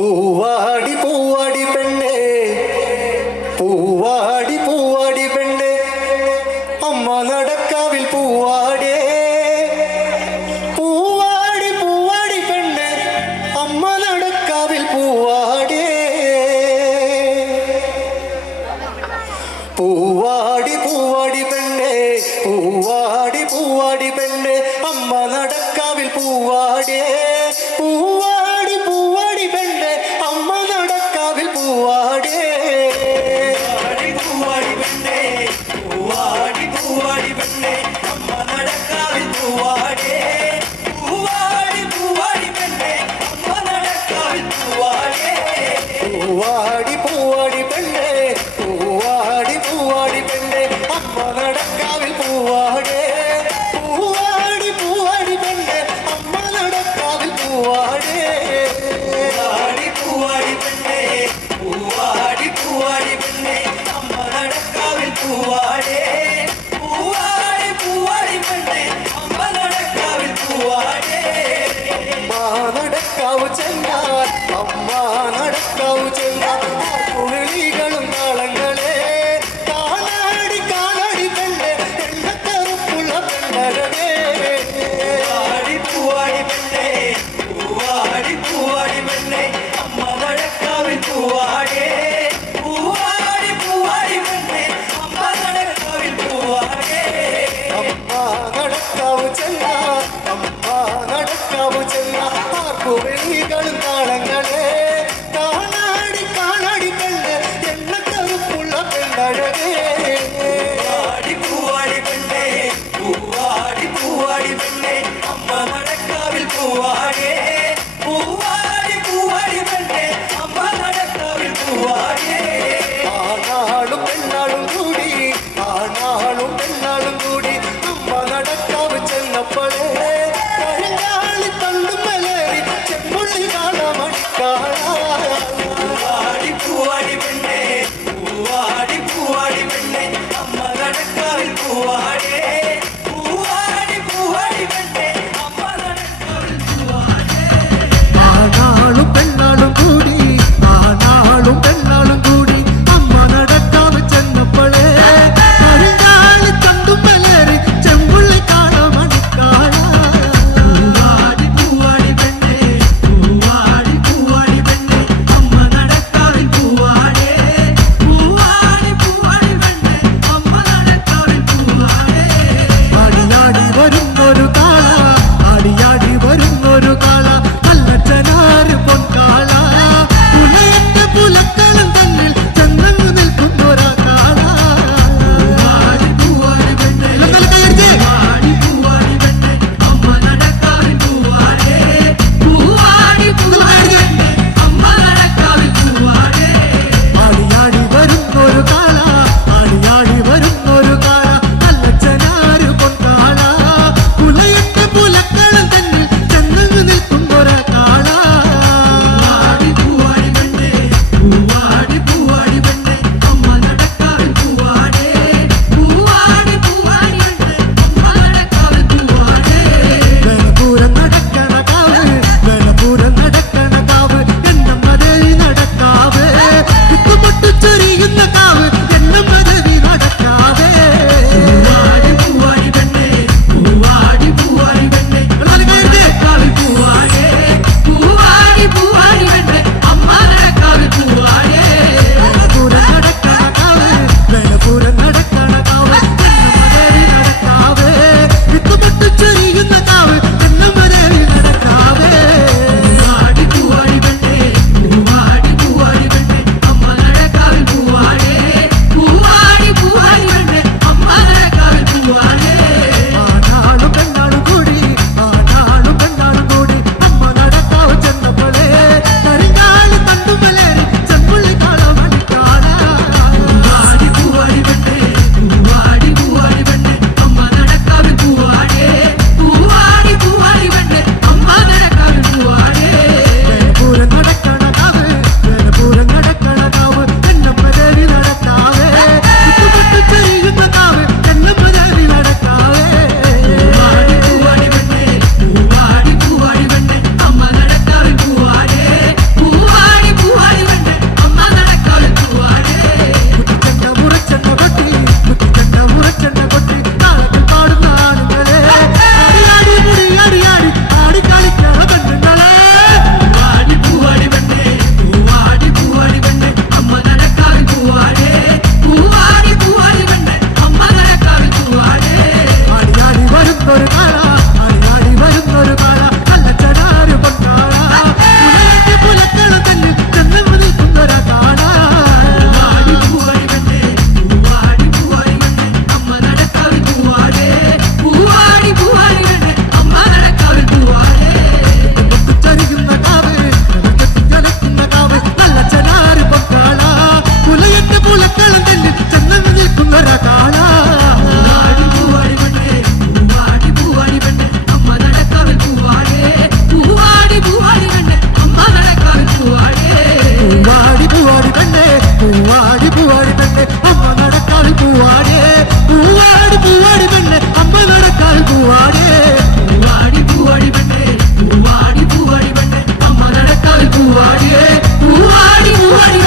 പൂവാടി പൂവാടി പെണ്ണേ. പൂവാടി പൂവാടി പെണ്ണേ. അമ്മ നടക്കാവിൽ പൂവാടേ പൂവാടി പൂവാടി പെണ്ണേ. അമ്മ നടക്കാവിൽ പൂവാടേ പൂവാടി പൂവാടി പെണ്ണേ. പൂവാടി പൂവാടി പെണ്ണേ. അമ്മ നടക്കാവിൽ പൂവാടേ பதடக்க பூவாடியே பூவாடி பூவாடி